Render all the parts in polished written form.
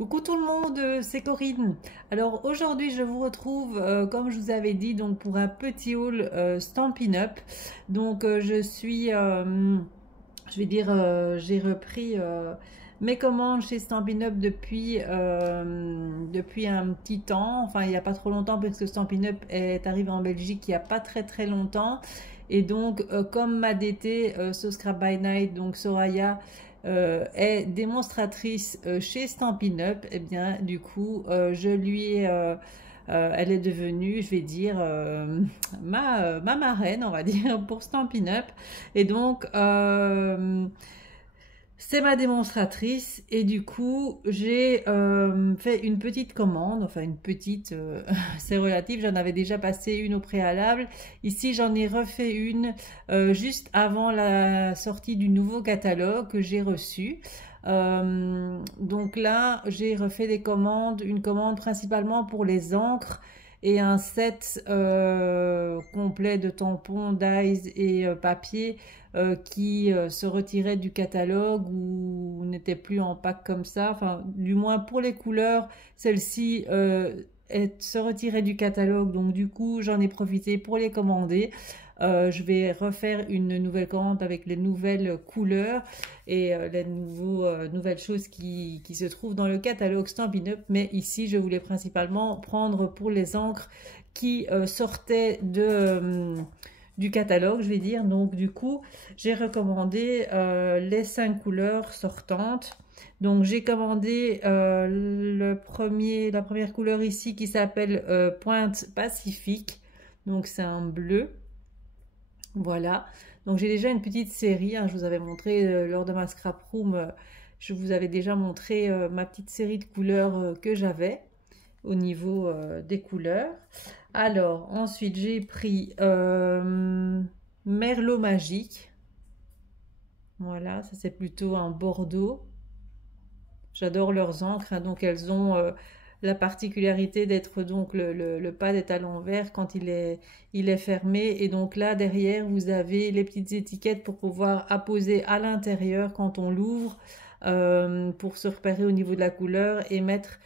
Coucou tout le monde, c'est Corinne. Alors aujourd'hui je vous retrouve comme je vous avais dit donc pour un petit haul Stampin' Up. Donc je vais dire j'ai repris mes commandes chez Stampin' Up depuis un petit temps. Enfin il n'y a pas trop longtemps parce que Stampin' Up est arrivé en Belgique il n'y a pas très longtemps. Et donc comme ma DT So Scrap by Night, donc Soraya est démonstratrice chez Stampin' Up, et bien du coup elle est devenue, je vais dire, ma marraine, on va dire, pour Stampin' Up. Et donc c'est ma démonstratrice et du coup j'ai fait une petite commande, enfin une petite, c'est relatif, j'en avais déjà passé une au préalable. Ici j'en ai refait une juste avant la sortie du nouveau catalogue que j'ai reçu. Donc là j'ai refait des commandes, une commande principalement pour les encres et un set complet de tampons, dies et papier qui se retirait du catalogue ou n'était plus en pack comme ça. Enfin, du moins pour les couleurs, celle-ci se retirait du catalogue. Donc du coup, j'en ai profité pour les commander. Je vais refaire une nouvelle commande avec les nouvelles couleurs et les nouvelles choses qui se trouvent dans le catalogue Stampin' Up. Mais ici, je voulais principalement prendre pour les encres qui sortaient du catalogue, je vais dire. Donc du coup j'ai recommandé les 5 couleurs sortantes. Donc j'ai commandé la première couleur ici qui s'appelle Pointe Pacifique, donc c'est un bleu. Voilà, donc j'ai déjà une petite série, hein, je vous avais montré lors de ma scrap room, je vous avais déjà montré ma petite série de couleurs que j'avais au niveau des couleurs. Alors ensuite j'ai pris Merlot Magique. Voilà, ça c'est plutôt un bordeaux. J'adore leurs encres, hein, donc elles ont la particularité d'être, donc le pad est à l'envers quand il est fermé, et donc là derrière vous avez les petites étiquettes pour pouvoir apposer à l'intérieur quand on l'ouvre pour se repérer au niveau de la couleur et mettre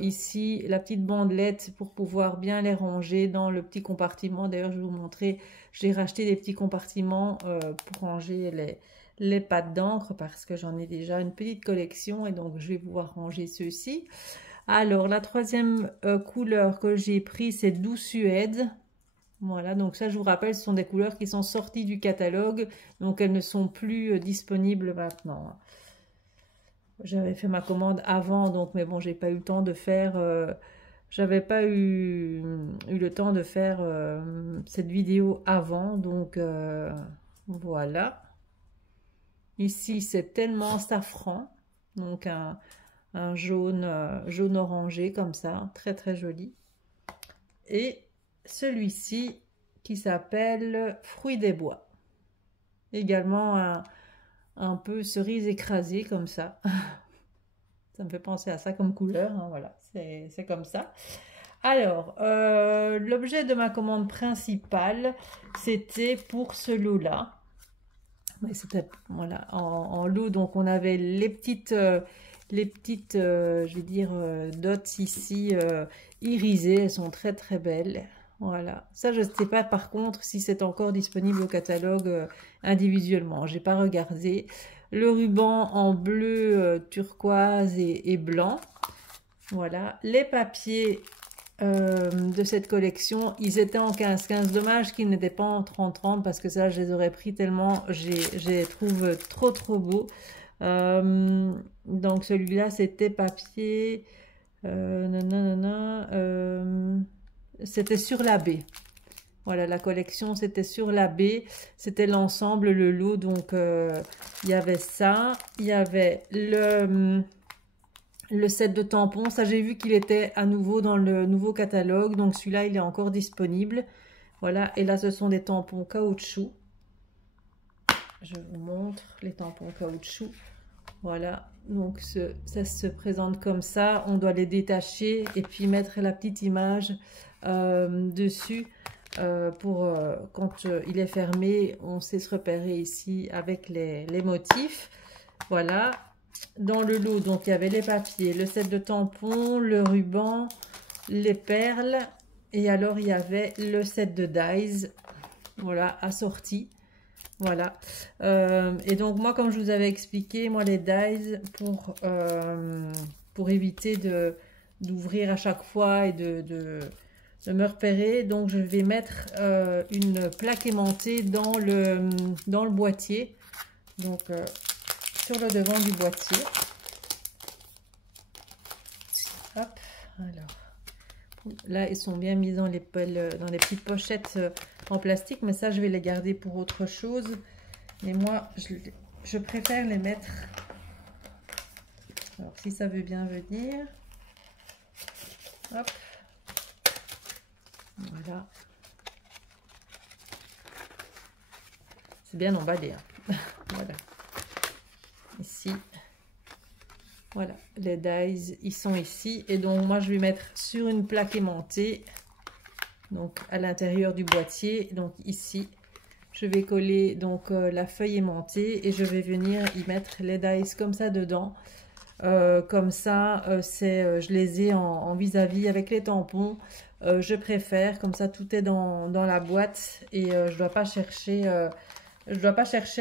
ici la petite bandelette pour pouvoir bien les ranger dans le petit compartiment. D'ailleurs je vais vous montrer, j'ai racheté des petits compartiments pour ranger les pads d'encre parce que j'en ai déjà une petite collection et donc je vais pouvoir ranger ceux-ci. Alors la troisième couleur que j'ai pris, c'est Doux Suède. Voilà, donc ça je vous rappelle, ce sont des couleurs qui sont sorties du catalogue, donc elles ne sont plus disponibles maintenant. J'avais fait ma commande avant, donc mais bon, j'ai pas eu le temps de faire, j'avais pas eu le temps de faire cette vidéo avant, donc voilà. Ici c'est tellement safran, donc un jaune, jaune orangé comme ça, très joli. Et celui-ci qui s'appelle Fruits des bois, également un peu cerise écrasée comme ça. Ça me fait penser à ça comme couleur, hein, voilà, c'est comme ça. Alors, l'objet de ma commande principale, c'était pour ce lot-là. C'était voilà, en lot, donc on avait les petites je vais dire, dots ici irisées, elles sont très belles. Voilà, ça je ne sais pas par contre si c'est encore disponible au catalogue individuellement, j'ai pas regardé. Le ruban en bleu, turquoise et blanc. Voilà, les papiers de cette collection, ils étaient en 15-15. Dommage qu'ils n'étaient pas en 30-30 parce que ça je les aurais pris tellement je les trouve trop beaux. Donc celui-là c'était papier c'était sur la baie. Voilà, la collection c'était sur la baie, c'était l'ensemble, le lot. Donc il y avait ça, il y avait le set de tampons, ça j'ai vu qu'il était à nouveau dans le nouveau catalogue, donc celui-là il est encore disponible. Voilà, et là ce sont des tampons caoutchouc. Je vous montre les tampons caoutchouc. Voilà, donc ça se présente comme ça, on doit les détacher et puis mettre la petite image dessus pour quand il est fermé, on sait se repérer ici avec les motifs. Voilà, dans le lot, donc il y avait les papiers, le set de tampons, le ruban, les perles, et alors il y avait le set de dies, voilà, assorti. Voilà. Et donc moi, comme je vous avais expliqué, moi les dies, pour éviter d'ouvrir à chaque fois et de me repérer, donc je vais mettre une plaque aimantée dans le boîtier, donc sur le devant du boîtier. Hop, alors là ils sont bien mis dans les petites pochettes en plastique, mais ça je vais les garder pour autre chose. Mais moi je préfère les mettre, alors si ça veut bien venir, hop, voilà, c'est bien emballé, hein. Voilà, ici, voilà, les dies ils sont ici, et donc moi je vais mettre sur une plaque aimantée, donc à l'intérieur du boîtier, donc ici je vais coller donc la feuille aimantée, et je vais venir y mettre les dies comme ça dedans. Comme ça, je les ai en vis-à-vis avec les tampons. Je préfère, comme ça tout est dans la boîte, et je dois pas chercher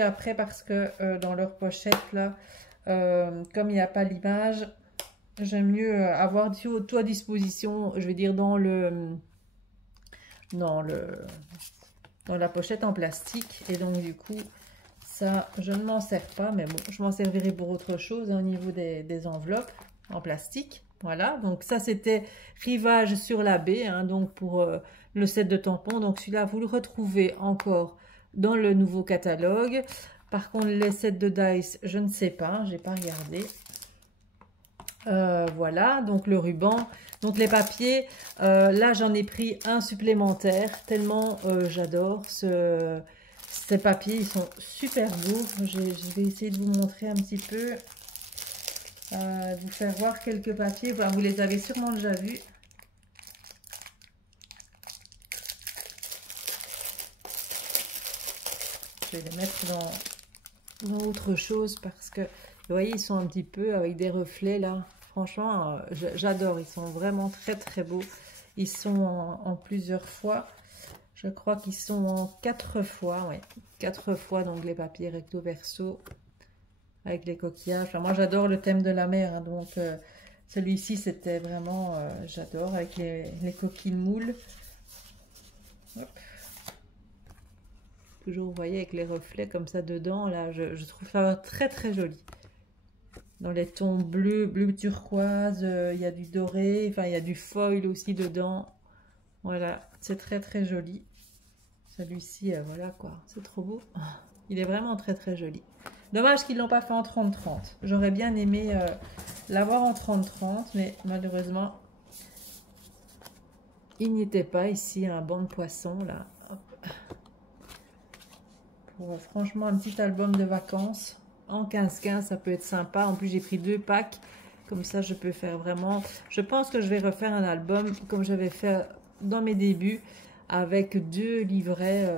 après, parce que dans leur pochette là, comme il n'y a pas l'image, j'aime mieux avoir tout à disposition, je vais dire dans la pochette en plastique. Et donc du coup ça je ne m'en sers pas, mais bon, je m'en servirai pour autre chose, hein, au niveau des enveloppes en plastique. Voilà, donc ça c'était Rivage sur la baie, hein, donc pour le set de tampons. Donc celui-là vous le retrouvez encore dans le nouveau catalogue. Par contre les sets de dice, je ne sais pas, j'ai pas regardé. Voilà, donc le ruban, donc les papiers, là j'en ai pris un supplémentaire tellement j'adore ces papiers, ils sont super beaux. Je vais essayer de vous montrer un petit peu, de vous faire voir quelques papiers. Voilà, vous les avez sûrement déjà vus. Je vais les mettre dans autre chose, parce que vous voyez, ils sont un petit peu avec des reflets là. Franchement, j'adore. Ils sont vraiment très très beaux. Ils sont en plusieurs fois. Je crois qu'ils sont en 4 fois. Ouais, 4 fois. Donc les papiers recto verso avec les coquillages. Enfin, moi j'adore le thème de la mer, hein, donc celui-ci c'était vraiment, j'adore, avec les coquilles moules. Hop. Toujours, vous voyez, avec les reflets comme ça dedans, là, je trouve ça très très joli. Dans les tons bleu turquoise, il y a du doré, enfin il y a du foil aussi dedans. Voilà, c'est très très joli. Celui-ci, voilà quoi, c'est trop beau. Il est vraiment très très joli. Dommage qu'ils ne l'ont pas fait en 30-30. J'aurais bien aimé l'avoir en 30-30, mais malheureusement, il n'y était pas. Ici, un banc de poissons, là. Pour franchement un petit album de vacances en 15-15, ça peut être sympa. En plus, j'ai pris 2 packs. Comme ça, je peux faire vraiment... Je pense que je vais refaire un album comme j'avais fait dans mes débuts, avec 2 livrets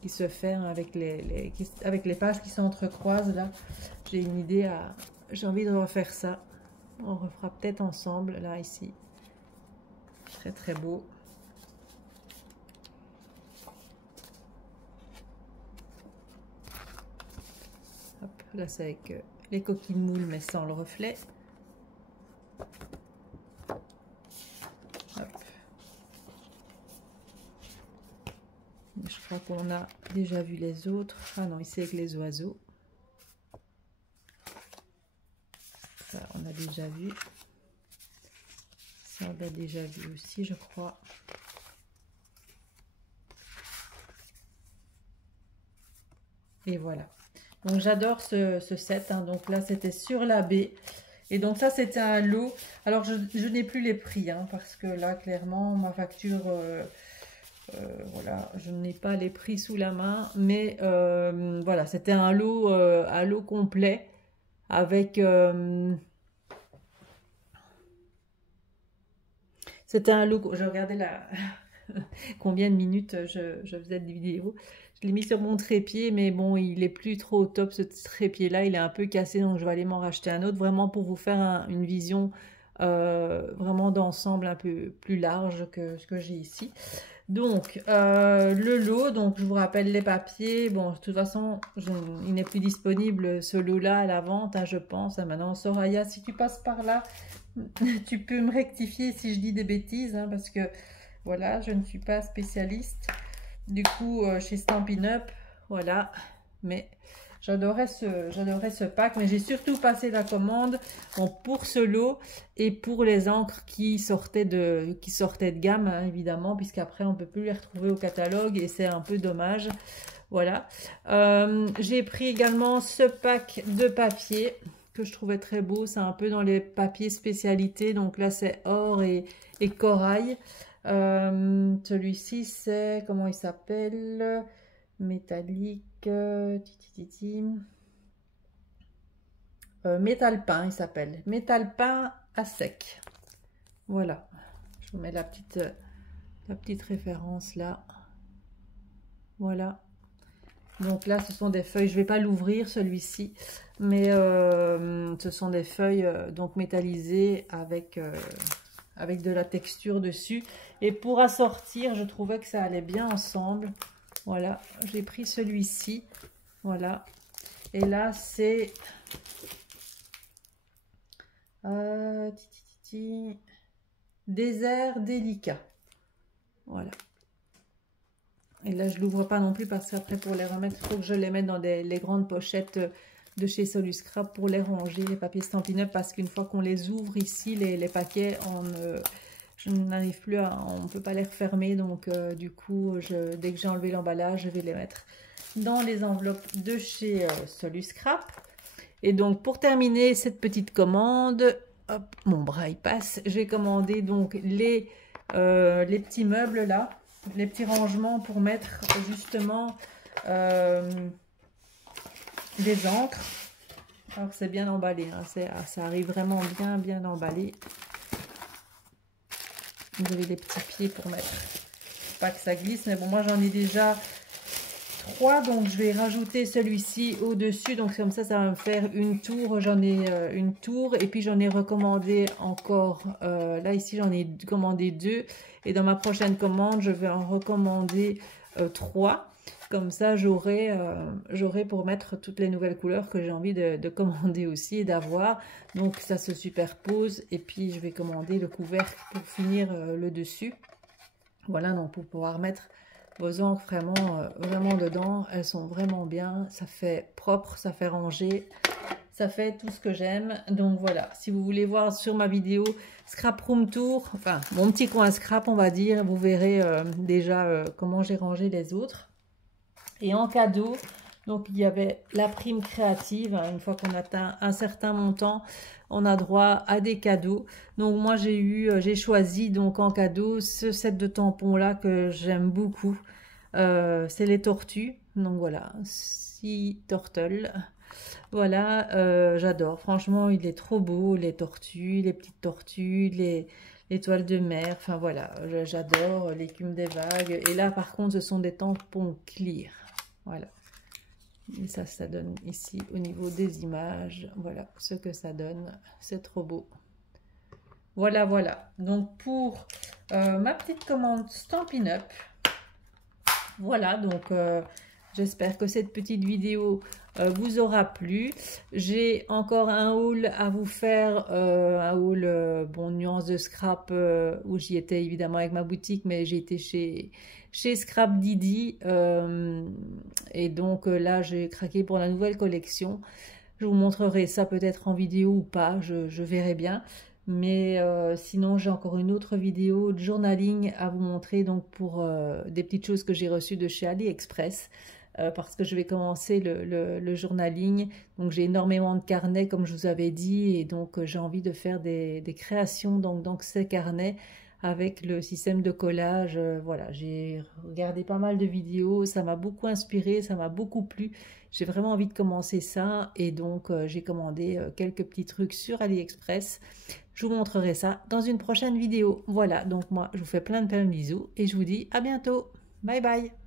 qui se ferment avec les pages qui s'entrecroisent. Là, j'ai une idée j'ai envie de refaire ça. On refera peut-être ensemble, là, ici. Très, très beau. Hop, là, c'est avec les coquilles moules, mais sans le reflet. Hop. Je crois qu'on a déjà vu les autres. Ah non, ici avec les oiseaux. Ça, on a déjà vu. Ça, on a déjà vu aussi, je crois. Et voilà. Donc, j'adore ce set, hein. Donc là, c'était sur la baie. Et donc, ça, c'était un lot. Alors, je n'ai plus les prix, hein, parce que là, clairement, ma facture... voilà, je n'ai pas les prix sous la main, mais voilà, c'était un lot complet avec c'était un lot. Je regardais combien de minutes je faisais de vidéos. Je l'ai mis sur mon trépied, mais bon, il est plus trop au top ce trépied-là. Il est un peu cassé, donc je vais aller m'en racheter un autre, vraiment pour vous faire une vision vraiment d'ensemble un peu plus large que ce que j'ai ici. Donc, le lot, donc je vous rappelle les papiers. Bon, de toute façon, il n'est plus disponible ce lot-là à la vente, hein, je pense. Ah, maintenant, Soraya, si tu passes par là, tu peux me rectifier si je dis des bêtises, hein, parce que voilà, je ne suis pas spécialiste. Du coup, chez Stampin' Up, voilà. Mais j'adorais ce pack, mais j'ai surtout passé la commande pour ce lot et pour les encres qui sortaient de gamme, hein, évidemment, puisqu'après on ne peut plus les retrouver au catalogue et c'est un peu dommage. Voilà. J'ai pris également ce pack de papier que je trouvais très beau. C'est un peu dans les papiers spécialités. Donc là, c'est or et corail. Celui-ci, c'est, comment il s'appelle? Métallique. Métal peint, il s'appelle. Métal peint à sec. Voilà. Je vous mets la petite référence là. Voilà. Donc là, ce sont des feuilles. Je ne vais pas l'ouvrir celui-ci, mais ce sont des feuilles donc métallisées avec de la texture dessus. Et pour assortir, je trouvais que ça allait bien ensemble. Voilà, j'ai pris celui-ci. Voilà. Et là, c'est désert délicat. Voilà. Et là, je ne l'ouvre pas non plus parce qu'après, pour les remettre, il faut que je les mette dans les grandes pochettes de chez Soluscrap pour les ranger, les papiers Stampin' Up, parce qu'une fois qu'on les ouvre ici, les paquets, je n'arrive plus on ne peut pas les refermer. Donc, du coup, dès que j'ai enlevé l'emballage, je vais les mettre dans les enveloppes de chez Soluscrap. Et donc, pour terminer cette petite commande, hop, mon bras il passe, j'ai commandé donc les petits meubles là, les petits rangements pour mettre justement des encres. Alors c'est bien emballé, hein, ça arrive vraiment bien emballé. Vous avez des petits pieds pour mettre, pas que ça glisse, mais bon, moi j'en ai déjà 3, donc je vais rajouter celui-ci au dessus, donc comme ça va me faire une tour. J'en ai une tour, et puis j'en ai recommandé encore là ici j'en ai commandé 2, et dans ma prochaine commande je vais en recommander 3. Comme ça j'aurai pour mettre toutes les nouvelles couleurs que j'ai envie de commander aussi et d'avoir. Donc ça se superpose, et puis je vais commander le couvercle pour finir le dessus. Voilà, donc pour pouvoir mettre vos encres vraiment dedans. Elles sont vraiment bien, ça fait propre, ça fait ranger, ça fait tout ce que j'aime. Donc voilà, si vous voulez voir sur ma vidéo Scrap Room Tour, enfin mon petit coin scrap on va dire, vous verrez déjà comment j'ai rangé les autres. Et en cadeau, donc il y avait la prime créative, hein, une fois qu'on atteint un certain montant, on a droit à des cadeaux. Donc moi j'ai choisi donc en cadeau ce set de tampons là que j'aime beaucoup. C'est les tortues. Donc voilà, 6 turtles. Voilà, j'adore. Franchement, il est trop beau, les tortues, les petites tortues, les toiles de mer. Enfin voilà, j'adore l'écume des vagues. Et là par contre, ce sont des tampons clear. Voilà. Et ça donne ici au niveau des images. Voilà ce que ça donne. C'est trop beau. Voilà. Donc pour ma petite commande Stampin' Up. Voilà, donc j'espère que cette petite vidéo vous aura plu. J'ai encore un haul à vous faire, un haul, bon, nuance de scrap, où j'y étais évidemment avec ma boutique, mais j'ai été chez Scrap Didi, et donc là j'ai craqué pour la nouvelle collection. Je vous montrerai ça peut-être en vidéo ou pas, je verrai bien. Mais sinon, j'ai encore une autre vidéo de journaling à vous montrer, donc pour des petites choses que j'ai reçues de chez AliExpress, parce que je vais commencer le journaling. Donc j'ai énormément de carnets, comme je vous avais dit, et donc j'ai envie de faire des créations donc ces carnets avec le système de collage. Voilà, j'ai regardé pas mal de vidéos, ça m'a beaucoup inspiré, ça m'a beaucoup plu. J'ai vraiment envie de commencer ça, et donc j'ai commandé quelques petits trucs sur AliExpress. Je vous montrerai ça dans une prochaine vidéo. Voilà, donc moi je vous fais plein de bisous et je vous dis à bientôt. Bye bye.